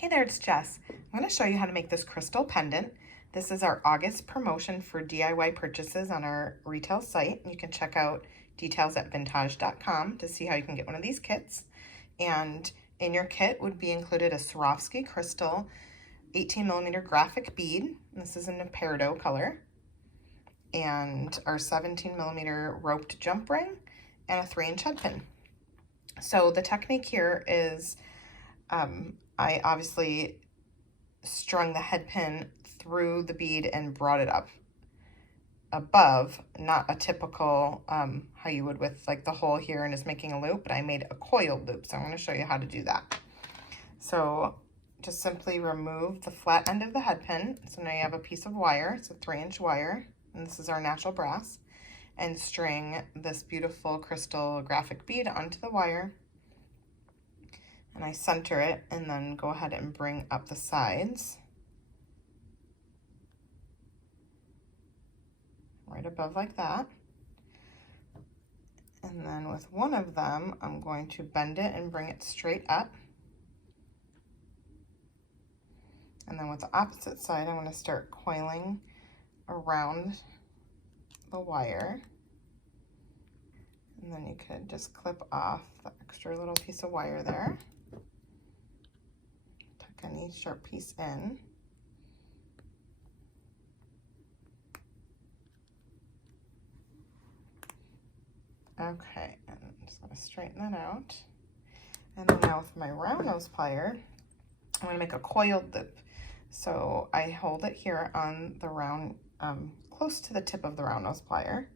Hey there, it's Jess. I'm going to show you how to make this crystal pendant. This is our August promotion for DIY purchases on our retail site. You can check out details at vintaj.com to see how you can get one of these kits. And in your kit would be included a Swarovski Crystal 18mm graphic bead. This is in a peridot color. And our 17mm roped jump ring and a 3-inch head pin. So the technique here is I obviously strung the head pin through the bead and brought it up above, not a typical how you would with like the hole here and is making a loop, but I made a coiled loop. So I'm going to show you how to do that. So just simply remove the flat end of the head pin. So now you have a piece of wire. It's a 3-inch wire, and this is our natural brass, and string this beautiful crystal graphic bead onto the wire. And I center it and then go ahead and bring up the sides right above like that. And then with one of them, I'm going to bend it and bring it straight up. And then with the opposite side, I'm going to start coiling around the wire. And then you could just clip off the extra little piece of wire there. Tuck any sharp piece in. Okay, and I'm just going to straighten that out. And then now with my round nose plier, I'm going to make a coiled loop. So I hold it here on the round, close to the tip of the round nose plier.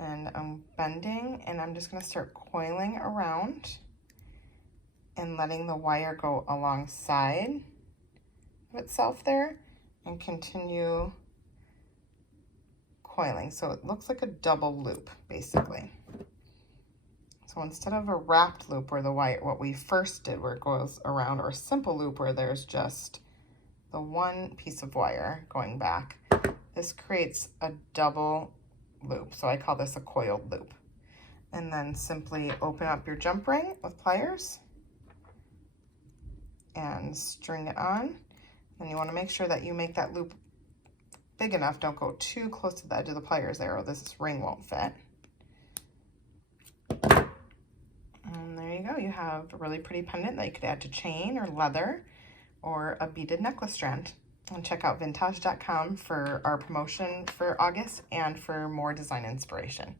And I'm bending, and I'm just going to start coiling around and letting the wire go alongside of itself there and continue coiling. So it looks like a double loop, basically. So instead of a wrapped loop where the wire, what we first did where it goes around, or a simple loop where there's just the one piece of wire going back, this creates a double loop. So I call this a coiled loop. And then simply open up your jump ring with pliers and string it on. And you want to make sure that you make that loop big enough. Don't go too close to the edge of the pliers there, or this ring won't fit. And there you go. You have a really pretty pendant that you could add to chain or leather or a beaded necklace strand. And check out vintaj.com for our promotion for August and for more design inspiration.